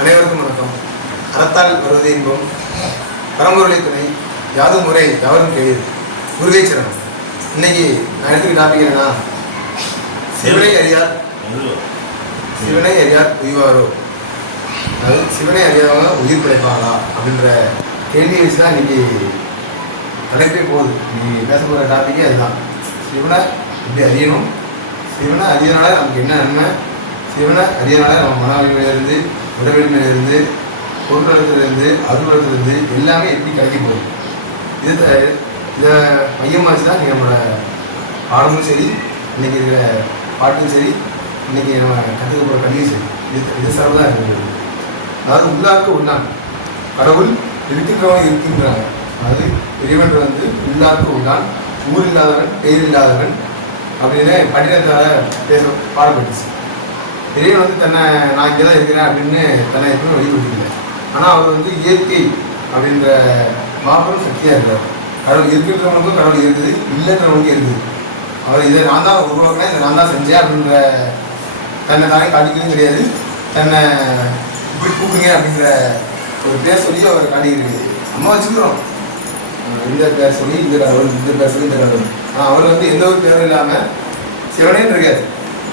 அனைவருக்கும் வணக்கம். அறத்தால் வருவது இன்பம், பரம்பொருளை துணை, யாதும் முறை யாவரும் கேளீர், குருவே சரணம். இன்னைக்கு நான் எடுத்துக்க டாபிக் என்னன்னா, சிவனை அறியார் உய்வாரோ, அதாவது சிவனை அறியாதவங்க உயிர் படைப்பாங்களா அப்படின்ற கேள்வியை வச்சு தான் இன்னைக்கு தலைப்பே போகுது. இன்னைக்கு பேச போகிற டாப்பிக்கே அதுதான். சிவனை இப்படி அறியணும், சிவனை அறியனால நமக்கு என்ன நன்மை, சிவனை அறியனால நம்ம மன வலிமையிலிருந்து, உடல்வலிமையிலிருந்து, பொருட்களத்திலிருந்து, அலுவலகத்திலிருந்து எல்லாமே எப்படி கிடைக்க போகுது. இதை மையமாக வச்சு தான் நம்மளோட பாடமும் சரி, இன்றைக்கி இருக்கிற பாட்டும் சரி, இன்றைக்கி நம்ம கற்றுக்க போகிற கல்வியும் சரி, இது சார்பு தான் இருக்குது. அதாவது உள்ளார்க்கு உள்ளான், கடவுள் இருக்கின்றவன் இருக்கின்றாங்க. அதாவது இறைவன் உள்ளார்க்கு உள்ளான், ஊர் இல்லாதவன் பெயர் இல்லாதவன் அப்படின்னு பட்டினத்தால் பாடப்பட்டுச்சு. இறைவன் தன்னை நான் இங்கே தான் இருக்கிறேன் அப்படின்னு தன்னை எப்பவுமே வெளிப்படுத்திக்கல. ஆனால் அவர் இயற்கை அப்படின்ற மாபெரும் சக்தியாக இருக்கிறார். கடவுள் இருக்கின்றவனுக்கும் கடவுள் இருக்குது, இல்லைன்றவனுக்கும் இருக்குது. அவர் இதை நான் தான் உருவாக்குறேன், இதை நான் தான் செஞ்சேன் அப்படின்ற தன்னை தானே காட்டிக்கிறதும் கிடையாது. தன்னை இப்படி கூப்பிடுங்க அப்படின்ற ஒரு பேர் சொல்லி அவர் காட்டிக்கிறது. நம்ம வச்சுக்கிறோம் இந்த பேர் சொல்லி இந்த கடவுள், இந்த பேர் சொல்லி இந்த கடவுள். ஆனால் அவர் எந்த ஒரு பேரும் இல்லாமல் சிவனேன்னு இருக்காது.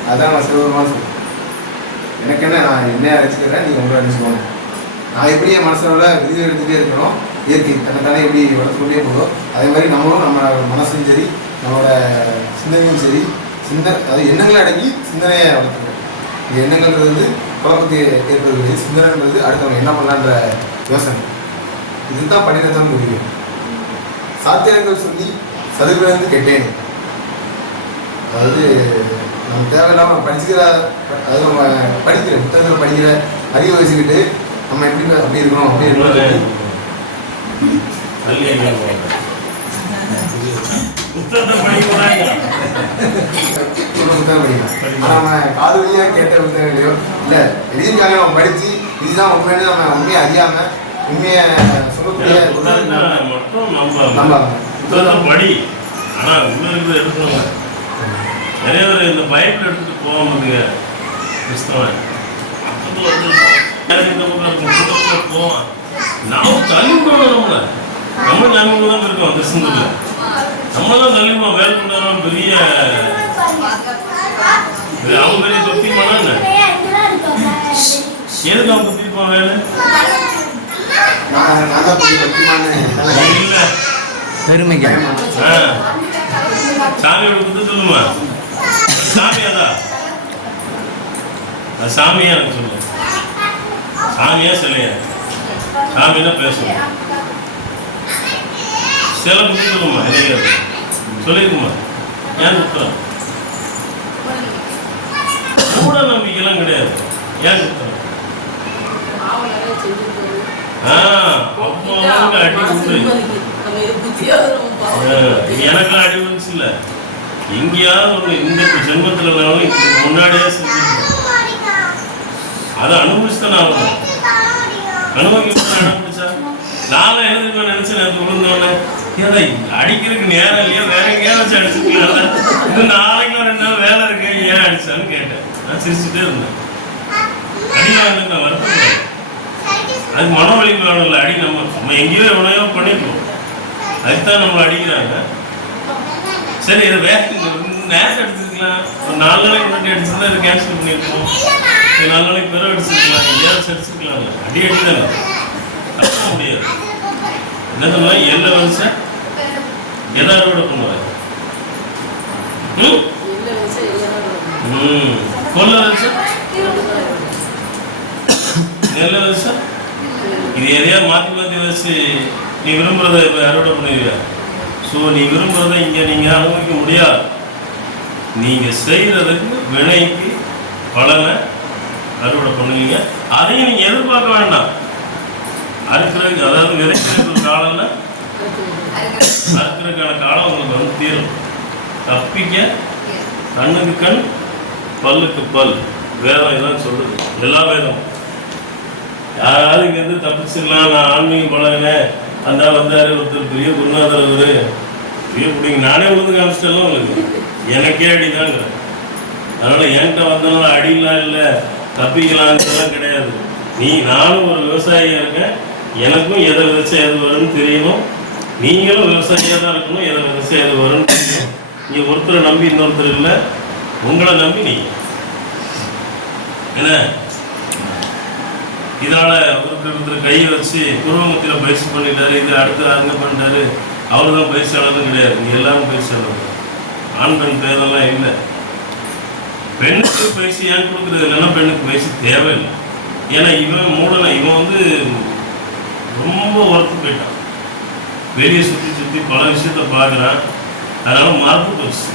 அதுதான் நான் சிவபெருமான்னு சொல்லுவேன். எனக்கு என்ன, நான் என்ன அழைச்சிக்கிறேன், நீங்கள் உங்களை அழைச்சிக்கோங்க. நான் எப்படி என் மனசோட விருது எடுத்துகிட்டே இருக்கணும், இயற்கை தன்னை தானே எப்படி வளர்த்துக்கொண்டே போதும், அதே மாதிரி நம்மளும் நம்ம மனசும் சரி, நம்மளோட சிந்தனையும் சரி, அதாவது எண்ணங்களை அடங்கி சிந்தனையை வளர்த்துக்கணும். இந்த எண்ணங்கள்ன்றது குழப்பத்தை ஏற்படுகிறது, சிந்தனைன்றது அடுத்தவங்க என்ன பண்ணலான்ற யோசனை. இதுதான் படினத்தான் முடியும். சாத்திரங்கள் சொல்லி சதுர்விழந்து கெட்டேன். அதாவது நம்ம தேவையில்லாமல் படிச்சுக்கிற, அதாவது நம்ம படிக்கிற புத்தகத்தில் படிக்கிற அறிவை வச்சுக்கிட்டு நம்ம எப்படி அப்படி இருக்கணும் அப்படி இருக்கணும் புத்தகம் படிக்கலாம். ஆனால் நம்ம காது வழியாக கேட்ட புத்தகங்களையோ இல்லை எழுதியிருக்காங்க நம்ம படித்து இதுதான் உண்மைன்னு நம்ம உண்மையை அறியாமல் உண்மையை சொல்லக்கூடிய மட்டும் நம்ம படி. ஆனால் உள்ள எடுக்கணுங்க. நிறைய பேர் இந்த பைபிள் எடுத்துட்டு போக மாட்டேங்க. கிறிஸ்தவன் போவான். நாம் தள்ளிவிடுவோம். நம்ம தள்ளிவிட தான் இருக்கோம். கிறிஸ்தவத்தில் நம்ம தான் தள்ளிவிடுவோம். வேலை கொண்டாடுறோம். பெரிய அவங்க பெரிய தொத்தி பண்ணாங்க. எதுக்கு அவங்க தொத்திருப்பான் வேலை இல்லை பெருமைக்கு. சாமியோட குத்து சொல்லுமா? சாமியாதா? சாமியா எனக்கு சொல்லு. சாமியா சிலையா? சாமியா பேசுவோம். சில குத்து சொல்லுமா? எனக்கு சொல்லிருக்குமா? ஏன் குத்துறோம்? கூட நம்பிக்கைலாம் கிடையாது. ஏன் குத்துறோம்? அடி உண்டு. எனக்கெல்லாம் அடி வந்துச்சு இல்லை. எங்கேயாவது ஒன்று இந்த ஜென்மத்தில் முன்னாடியே செஞ்சு அதை அனுபவிச்சுதான் ஆகணும். அனுபவிக்க அனுபவிச்சா நானும் எழுதுக்கு நினைச்சேன். எனக்கு விழுந்தோடனே ஏதா அடிக்கிறதுக்கு நேரம் இல்லையா, வேற எங்கேயாச்சும் அடிச்சுக்கலாம், இன்னும் நாளைக்கு 2 நாள் வேலை இருக்கு, ஏன் அடிச்சான்னு கேட்டேன். நான் சிரிச்சுட்டே இருந்தேன். அடிக்கலாம் நான் வருத்தப்பட்டேன். அது மன வலிமை வேணும்ல. அடி நம்ம எங்கேயோ எவ்வளோ பண்ணிருக்கோம், அதுதான் நம்மளை அடிக்கிறாங்க. சரி இதை வேற நேரம் எடுத்துருக்கலாம். ஒரு 4 நாளைக்கு முன்னாடி அடிச்சுருந்தா இதை கேன்சல் பண்ணியிருக்கோம். 4 நாளைக்கு பிறகு அடிச்சிருக்கலாம், எங்கேயாச்சும் அடிச்சிருக்கலாம். அடி அடிதானே தப்ப முடியாது. என்ன சொல்லுவாங்க, எல்லை வருஷம் எதை அறுவடை பண்ணுவாங்க. கொல்ல வருஷம் நெல்ல வருஷம் இது எதையா மாற்றி மாற்றி வச்சு நீ விரும்புகிறத இப்போ அறுவடை பண்ணுவீங்க. ஸோ நீ விரும்புகிறத இங்கே நீங்கள் அனுபவிக்க முடியாது. நீங்கள் செய்கிறதுக்கு வினைக்கு பலனை அறுவடை பண்ணுவீங்க. அதையும் நீங்கள் எதிர்பார்க்க வேண்டாம். அறுக்கிறதுக்கு, அதாவது விதைக்கிறதுக்கு காலம்ல அறுக்கிறதுக்கான காலம் உங்களுக்கு தீரும். தப்பிக்க கண்ணுக்கு கண் பல்லுக்கு பல். வேதம் இதான் சொல்லுது. எல்லா வேதம். யாராவது இங்கேருந்து தப்பிச்சிடலாம், நான் ஆன்மீகம் பழகினேன், அந்த வந்தார் ஒருத்தர் பெரிய குருநாதர், அவரு பெரிய பிடிங்க, நானே விழுந்து காமிச்சிட்டேன் உங்களுக்கு. எனக்கே அடிதாங்க. அதனால என்கிட்ட வந்தனால அடிலாம் இல்லை, தப்பிக்கலாங்கிறதெல்லாம் கிடையாது. நானும் ஒரு விவசாயியாக இருக்கேன், எனக்கும் எதை விதைச்சா எது வரும்னு தெரியணும். நீங்களும் விவசாயியாக தான் இருக்கணும், எதை விதைச்சா எது வரும்னு தெரியணும். நீங்கள் ஒருத்தரை நம்பி இன்னொருத்தர் இல்லை, உங்களை நம்பி நீங்கள் என்ன. இதால் ஒருத்தர் கையை வச்சு குருவமத்தில் பயிற்சி பண்ணிட்டாரு, இது அடுத்து அங்கே பண்ணிட்டாரு, அவர் தான் பயிற்சியாளர்னு கிடையாது. நீ எல்லாரும் பயிற்சியாளர். ஆண் பெண் பேரெல்லாம் இல்லை. பெண்ணுக்கு பயிற்சி ஏன் கொடுக்குறது இல்லைன்னா பெண்ணுக்கு பயிற்சி தேவையில்லை. ஏன்னா இவன் மூடனை, இவன் வந்து ரொம்ப ஒர்த்து போயிட்டான், வெளியே சுற்றி சுற்றி பல விஷயத்த பார்க்குறான். அதனால் மறந்து போச்சு.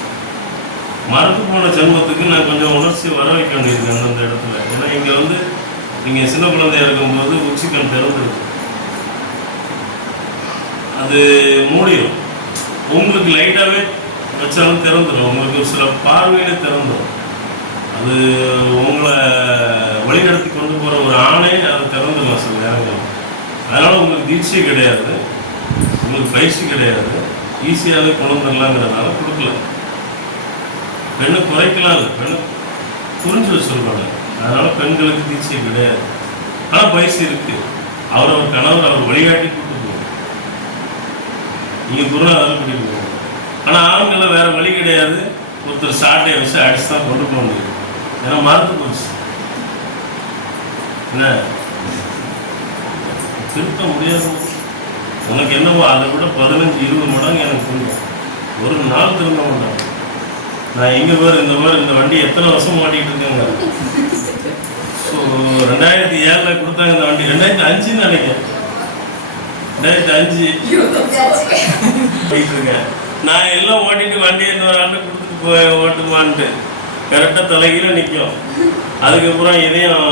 மறந்து போன ஜென்மத்துக்கு நான் கொஞ்சம் உணர்ச்சி வர வைக்க வேண்டியிருக்கேன் அந்த இடத்துல. ஏன்னா இங்கே வந்து நீங்கள் சின்ன குழந்தையா இருக்கும்போது உச்சிக்கண் திறந்துருக்கு, அது மூடிடும். உங்களுக்கு லைட்டாகவே வச்சாலும் திறந்துடும், உங்களுக்கு சில பார்வையிலே திறந்துடும். அது உங்களை வழிநடத்தி கொண்டு போகிற ஒரு ஆணை அதை திறந்துடலாம் சில நேரங்கள். அதனால் உங்களுக்கு தீட்சை கிடையாது, உங்களுக்கு பயிற்சி கிடையாது, ஈஸியாகவே கொண்டு வந்துடலாங்கிறதுனால கொடுக்கல. பெண்ணை குறைக்கலாம் இல்லை, பெண்ணை புரிஞ்சு வச்சுருப்பாங்க. அதனால் பெண்களுக்கு தீட்சை கிடையாது. ஆனால் பயிற்சி இருக்குது. அவர் கணவர் அவர் வழிகாட்டி கூப்பிட்டு போவோம், நீங்கள் குருநாதர் கூட்டிகிட்டு போவோம். ஆனால் ஆண்களை வேறு வழி கிடையாது, ஒருத்தர் சாட்டையை வச்சு அடிச்சு தான் கொண்டு போக முடியும். ஏன்னா மறந்து போச்சு. என்ன திருத்த முடியாது. உனக்கு என்னவோ அதை விட 15-20 மடங்கு எனக்கு புரியும். ஒரு நாள் திரும்ப மாட்டாங்க. நான் எங்கே இந்த வண்டி எத்தனை வருஷம் ஓட்டிகிட்டு இருக்கேங்க. ஸோ 2007 கொடுத்தாங்க இந்த வண்டி. 2005 நினைக்கிறேன், 2005 போயிட்டு இருக்கேன். நான் எல்லாம் ஓட்டிட்டு வண்டி இன்னொரு ஆண்டு கொடுத்துட்டு போய் ஓட்டுமான்ட்டு கரெக்டாக தலைகீழ நிற்கும். அதுக்கப்புறம் இதையும்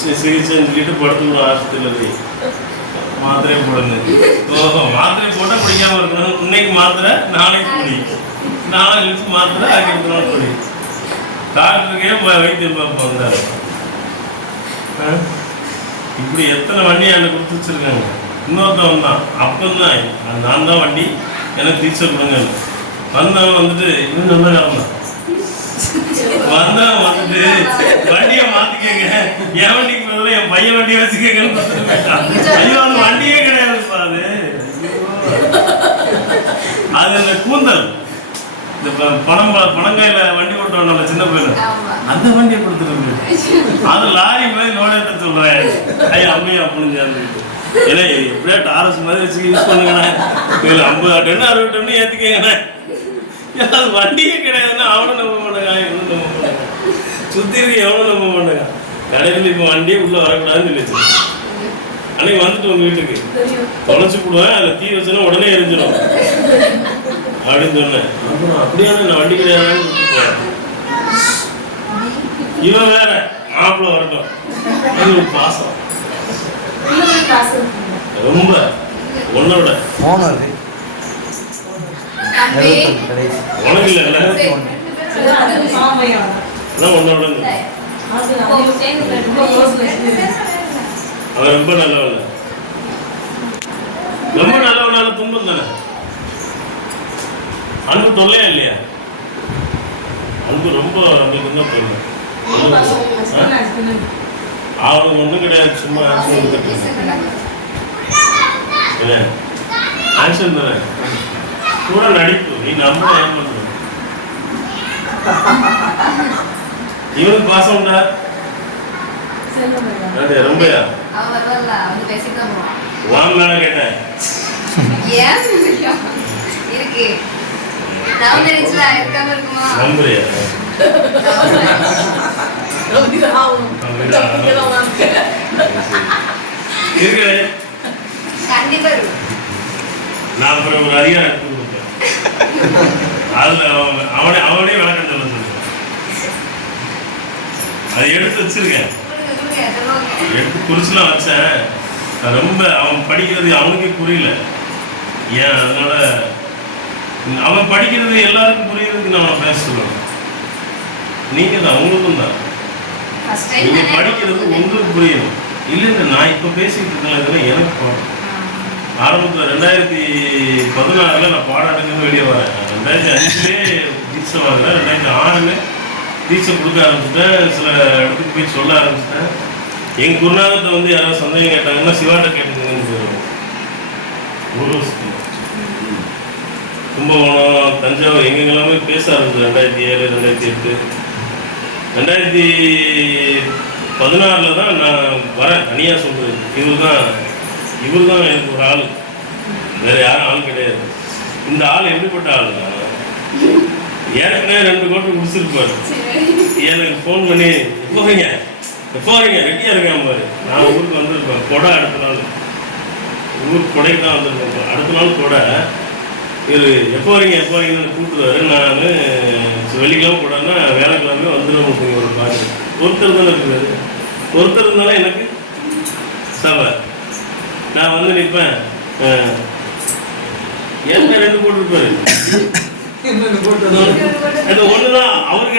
சிகிச்சைன்னு சொல்லிட்டு படுத்துக்கணும் ஆஸ்பத்திரியில் போய் மாத்திரை போடுங்க. மாத்திரை போட்டால் பிடிக்காமல் இருக்கணும். இன்னைக்கு மாத்திரை நாளைக்கு குடி, நாளை கழிச்சு மாத்திரை அதுக்கு குடி. டாக்டருக்கே வைத்தியம் பார்ப்பாங்க. இப்படி எத்தனை வண்டி எனக்கு கொடுத்து வச்சிருக்காங்க. இன்னொருத்தவன் தான் அப்பந்தான் நான் தான் வண்டி எனக்கு தீட்சை கொடுங்க வந்தவன் வந்துட்டு இன்னும் நல்ல காலம் வந்தவன் வந்துட்டு வண்டியை மாத்திக்கங்க, என் வண்டிக்கு பதிலாக என் பையன் வண்டியை வச்சுக்கங்கன்னு. ஐயோ அந்த வண்டியே கிடையாதுப்பா. அது அந்த கூந்தல், இந்த பணங்காயில வண்டி ஓட்டுவாங்கல்ல சின்ன பையன், அந்த வண்டியை கொடுத்துருக்கு. அது லாரி மாதிரி நோடத்தை சொல்றேன். ஐயா அம்மையா அப்படின்னு ஏன்னா எப்படியா டாரஸ் மாதிரி வச்சு யூஸ் பண்ணுங்கண்ணா, இதில் 50 டன் 60 டன் ஏற்றிக்கங்கண்ணா. அது வண்டியே கிடையாதுன்னா அவனும் நம்ப மாட்டாங்க, இவனும் நம்ப மாட்டாங்க, சுற்றி இருக்கு எவனும் நம்ப மாட்டாங்க. கடையில் இப்போ வண்டியே உள்ளே வரக்கூடாதுன்னு சொல்லிச்சு. அன்னைக்கு வந்துட்டு உங்கள் வீட்டுக்கு தொலைச்சி போடுவேன், அதில் தீ வச்சுன்னா உடனே எரிஞ்சிடும் அப்படின்னு சொன்னேன். அப்புறம் அப்படியான நான் வண்டி கிடையாதுன்னு இவன் வேற மாப்பிள்ள வரட்டும், அது ஒரு பாசம் ரொம்ப ஒன்னோட உனக்கு இல்ல உன்னோட அவன் ரொம்ப நல்லவன், ரொம்ப நல்லவனால துன்பம் தானே. அன்பு தொல்லையா இல்லையா? அன்பு ரொம்ப நம்மளுக்கு தான் தொல்லை. அவனுக்கு ஒன்றும் கிடையாது, சும்மா ஆக்ஷன் தானே, கூட நடிப்பு. நீ நம்ம ஏன் பண்ற? இவனுக்கு பாசம் உண்டா? ரொம்பயா வாங்க மேல கேட்டேன். நம்புறியா? நான் அப்புறம் ஒரு அதிகாரம் எடுத்து கொடுப்பேன். அதுல அவனே விளக்கம் சொல்ல சொல்லுவேன். அதை எடுத்து வச்சிருக்கேன், எடுத்து குறிச்சுலாம் வச்சேன். ரொம்ப அவன் படிக்கிறது அவனுக்கே புரியல. ஏன் அதனால அவன் படிக்கிறது எல்லாருக்கும் புரியுறதுக்கு நான் அவனை பேச சொல்லுவேன். நீங்க தான் உங்களுக்கும் தான் நீங்க படிக்கிறது உங்களுக்கு புரியணும். இல்லைன்னு நான் இப்போ பேசிட்டு இருக்கேன், இதெல்லாம் எனக்கு பாடம். ஆரம்பத்தில் 2016 நான் பாடாட்டுக்குன்னு வெளியே வரேன். 2005 தீட்சை வாங்கினேன். 2006 தீட்சை கொடுக்க ஆரம்பிச்சிட்டேன். சில இடத்துக்கு போய் சொல்ல ஆரம்பிச்சிட்டேன். எங்க குருநாதர்கிட்ட வந்து யாராவது சந்தேகம் கேட்டாங்கன்னா சிவாட்ட கேட்டுக்கங்கன்னு சொல்லுவோம். ஒரு கும்பகோணம், தஞ்சாவூர் எங்கெல்லாமே பேச ஆரம்பிச்சு 2007, 2008, 2016 தான் நான் வரேன் தனியாக சொல்றது. இவர் தான் எனக்கு ஒரு ஆள், வேற யாரும் ஆள் கிடையாது. இந்த ஆள் எப்படிப்பட்ட ஆளுங்க, ஏற்கனவே 2 கோட்டை குடிச்சிருப்பாரு. எனக்கு ஃபோன் பண்ணி எப்போ வரீங்க ரெடியாக இருக்கேன் பாரு. நான் ஊருக்கு வந்திருப்பேன், கொடை அடுத்த நாள் ஊருக்கு கொடைக்கு தான் வந்திருப்பேன். அடுத்த நாள் கொடை இவர் எப்போ வரீங்கன்னு கூப்பிடுவாரு. நான் வெள்ளிக்கிழமை கூடனா வேலைக்கிழமை வந்துடுவோம். ஒரு பாரு ஒருத்தர் தானே இருக்கிறாரு, ஒருத்தர் இருந்தாலும் எனக்கு சபை. நான் வந்து நிற்பேன், ஏற்கனவே 2 போட்டிருப்பாரு. அது ஒண்ணுதான் அவருக்கு,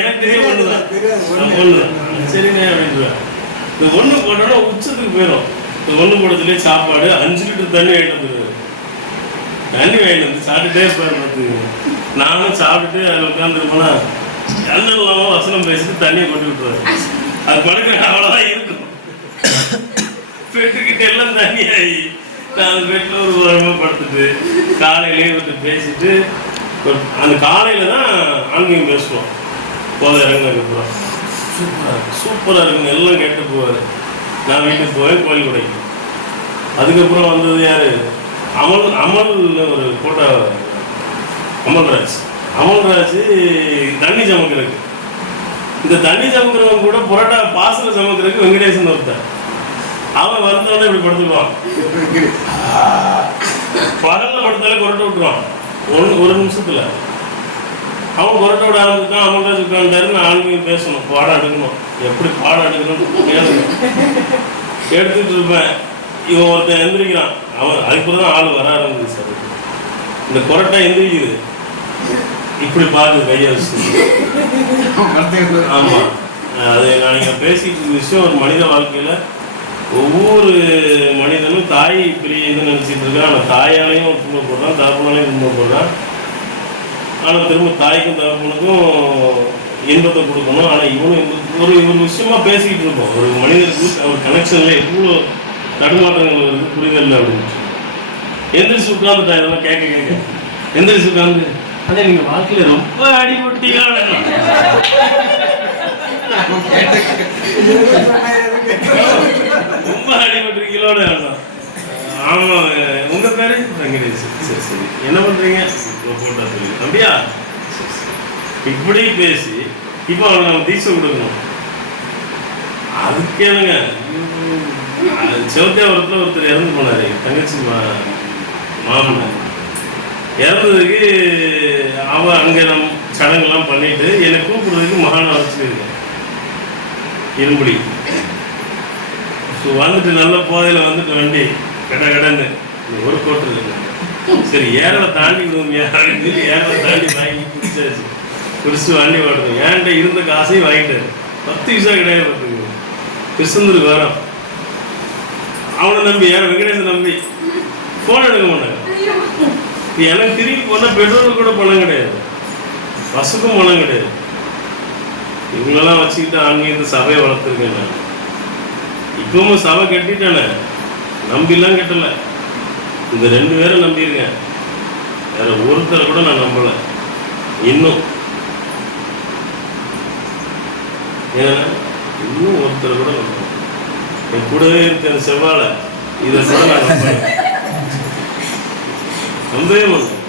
எனக்கு ஒண்ணுதான். சரிண்ணே அப்படின்றான். இந்த 1 போட்டோன்னா உச்சத்துக்கு போயிடும். இந்த 1 போட்டதுலேயே சாப்பாடு 5 லிட்டர் தண்ணி வாங்கிட்டு வந்துடுவாரு. தண்ணி வாங்கிட்டு வந்து சாப்பிட்டுட்டே இருப்பாரு. நானும் சாப்பிட்டுட்டு அதில் உட்காந்துருப்போனா எல்லாம் இல்லாமல் வசனம் பேசிட்டு தண்ணியை கொண்டு விட்டுருவாரு. அது படுக்கிற அவ்வளோதான் இருக்கும். பெட்டுக்கிட்ட எல்லாம் தண்ணி ஆகி நான் பெட்டில் ஒரு ஓரமாக படுத்துட்டு காலையிலேயே வந்து பேசிட்டு அந்த காலையில் தான் ஆன்மீகம் பேசுவோம். போதை இறங்கினதுக்கப்புறம் சூப்பராக இருக்குங்க, எல்லாம் கேட்டு போவார். நான் வீட்டுக்கு போவேன் கோயில் கொடைக்கு. அதுக்கப்புறம் வந்தது யார், அமல்னு ஒரு போட்டோ, அமல்ராஜ் தண்ணி சமைக்கிறதுக்கு. இந்த தண்ணி சமைக்கிறவங்க கூட புரோட்டா பாசல சமைக்கிறதுக்கு வெங்கடேசன் ஒருத்தன். அவன் வந்தோடனே இப்படி படுத்துக்குவான். பகல்ல படுத்தாலே கொரட்டை விட்டுருவான். ஒரு நிமிஷத்துல அவன் கொரட்டை விட ஆரம்பிச்சுட்டான். அமல்ராஜ் உட்காந்துட்டாரு. நான் ஆன்மீகம் பேசணும், பாடம் எடுக்கணும், எப்படி பாடம் எடுக்கணும்னு எடுத்துட்டு இருப்பேன். இவன் ஒருத்தன் எந்திரிக்கிறான். அவன் அதுக்கு தான் ஆள் வர ஆரம்பிச்சு. சார் இந்த கொரட்டை எந்திரிக்குது, இப்படி பார்த்து கையை வச்சு. ஆமாம், அது நான் நீங்கள் பேசிட்டு இருந்த விஷயம். ஒரு மனித வாழ்க்கையில் ஒவ்வொரு மனிதனும் தாய் பிள்ளைன்னு நினச்சிட்டு இருக்கான். ஆனால் தாயாலையும் துன்பப்படுறான், தகப்பனாலையும் துன்பப்படுறான். ஆனால் திரும்ப தாய்க்கும் தகப்பனுக்கும் இன்பத்தை கொடுக்கணும். ஆனால் இவனும் ஒரு விஷயமா பேசிக்கிட்டு இருக்கோம். ஒரு மனிதனுக்கு அவர் கனெக்ஷனில் எவ்வளோ தடுமாற்றங்கள் வருது புரிதல் அப்படின்னு. எந்திரிச்சு உட்காந்துட்டா இதெல்லாம் கேட்க எந்திரிச்சு உட்காந்து அதே நீங்கள் வாழ்க்கையில் ரொம்ப அடிபட்டீங்களா, ரொம்ப அடிபட்டிருக்கீங்களோட. ஆமாம், உங்கள் பேர் வெங்கடேஷ். சரி என்ன பண்ணுறீங்க, போட்டா சொல்லி அப்படியா, இப்படி பேசி இப்போ அவனை நம்ம தீட்சை கொடுக்கணும். அதுக்கேனுங்க சிவத்தேவரத்தில் ஒருத்தர் இறந்து போனார். தங்கச்சி மாமன் இறந்ததுக்கு அவன் அங்கே நம் சடங்கெல்லாம் பண்ணிட்டு என்னை கூப்பிடுறதுக்கு மகானை வச்சுருக்கேன் இரும்புடி. ஸோ வந்துட்டு நல்ல போதையில் வந்துட்டு வண்டி கடன்னு ஒரு கோட்டு இருக்கு. சரி ஏரலை தாண்டி விடுவோம் அப்படின்னு சொல்லி ஏரலை தாண்டி வாங்கி குடிச்சாச்சு. குடிச்சு வண்டி ஓடுது. ஏன்ட்ட இருந்த காசையும் வாங்கிட்டாரு. 10 பைசா கிடையாது. பார்த்துக்கோ, கிருஷ்ணருக்கு வரோம். அவனை நம்பி யார் வெங்கடேசன் நம்பி ஃபோன் எடுக்க மாட்டாங்க. எனக்கு திரும்பி போனால் பெட்ரோலுக்கு கூட பணம் கிடையாது, பஸ்ஸுக்கும் பணம் கிடையாது. இவங்களெல்லாம் வச்சுக்கிட்டு ஆன்மீகத்தை சபையை வளர்த்துருக்கேன் நான். இப்பவும் சபை கட்டிட்டானே, நம்பிலாம் கட்டலை. இந்த 2 பேரை நம்பியிருக்கேன், வேற ஒருத்தரை கூட நான் நம்பலை இன்னும். ஏன்னா இன்னும் ஒருத்தரை கூட நம்பலை. என் கூடவே இருக்க அந்த செவ்வாழை இதை கூட நான் நம்பவே மாட்டேன்.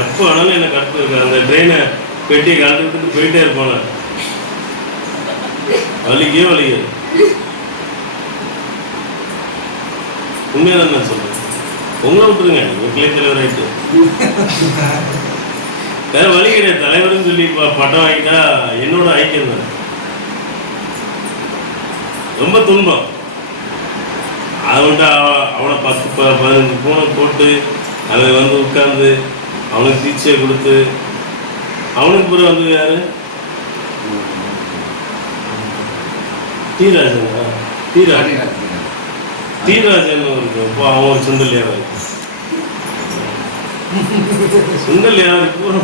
எப்போ ஆனாலும் என்னை கட்டு அந்த ட்ரெயினை பெட்டியை கலந்துட்டு போயிட்டே இருப்பான. வலிக்காது. உண்மையாக தான் நான் சொல்றேன். உங்களை விட்டுருங்க, கிளை தலைவர் ஆயிட்டு வேற வழி கிடையாது. தலைவர்னு சொல்லி பட்டம் வாங்கிட்டா என்னோட ஐக்கியம் தான். ரொம்ப துன்பம். அவன்கிட்ட அவனை 10-15 பூனை போட்டு அவன் வந்து உட்கார்ந்து அவனுக்கு தீட்சையை கொடுத்து அவனுக்கு பிறகு வந்து யாரு தீராஜன் இருக்கு. இப்போ அவன் ஒரு சுண்டல் யாரு பூரா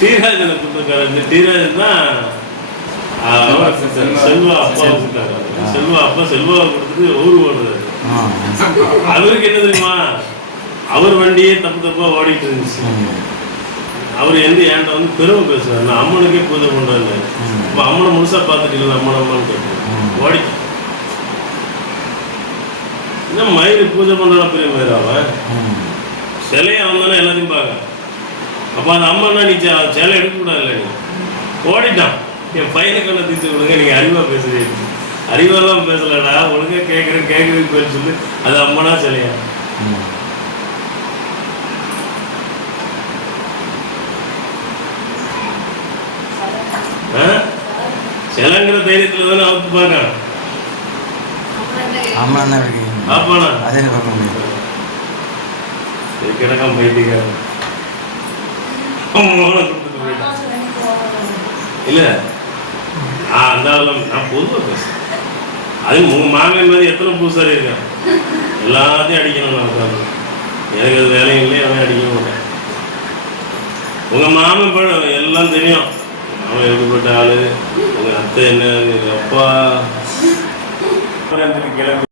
தீராஜனை கூப்பிட்டுருக்காரு. இந்த தீராஜன் தான் செல்வா அப்பா கொடுத்தாரு. செல்வா அப்பா செல்வாவை கொடுத்துட்டு ஊர் ஓடுறாரு. அவருக்கு என்ன தெரியுமா, அவர் வண்டியே தப்பு தப்பா ஓடிட்டு இருந்துச்சு. அவர் என்கிட்ட வந்து பெருமை பேசுறாரு, நான் அம்மனுக்கே பூஜை பண்றாரு. இப்போ அம்மனை முழுசா பார்த்துட்டு இல்லை, அம்மன்னு கேட்டேன். ஓடிட்டு இன்னும் மயில் பூஜை பண்றான பெரிய மயில். அவன் சிலையை அவன் தானே எல்லாத்தையும் பார்க்க. அப்போ அந்த அம்மன்னா நீ சிலை எடுக்கக்கூடாது இல்லை, நீ ஓடிட்டான். என் பையனுக்கு என்ன தீர்த்து விடுங்க, நீங்க அறிவா பேசுறீங்க. அறிவாலாம் பேசலடா, ஒழுங்கா கேட்கறதுக்கு பேர் சொல்லு. அது அம்மனா சிலையா? சிலைங்கிற தைரியத்துல தானே அவுத்து பார்க்க. ஆப்பானா கிடக்காம போயிட்டு இல்ல. அந்த நான் பொதுவாக பேசுறேன். அது உங்க மாமியார் மாதிரி எத்தனை பூசாரி இருக்கேன், எல்லாத்தையும் அடிக்கணும். நான் எனக்கு அது வேலையும் இல்லையே, அவன் அடிக்க மாட்டேன். உங்க மாமன் படம் எல்லாம் தெரியும். அவன் எப்படிப்பட்ட ஆளு, உங்க அத்தை என்ன, அப்பா கிளம்பி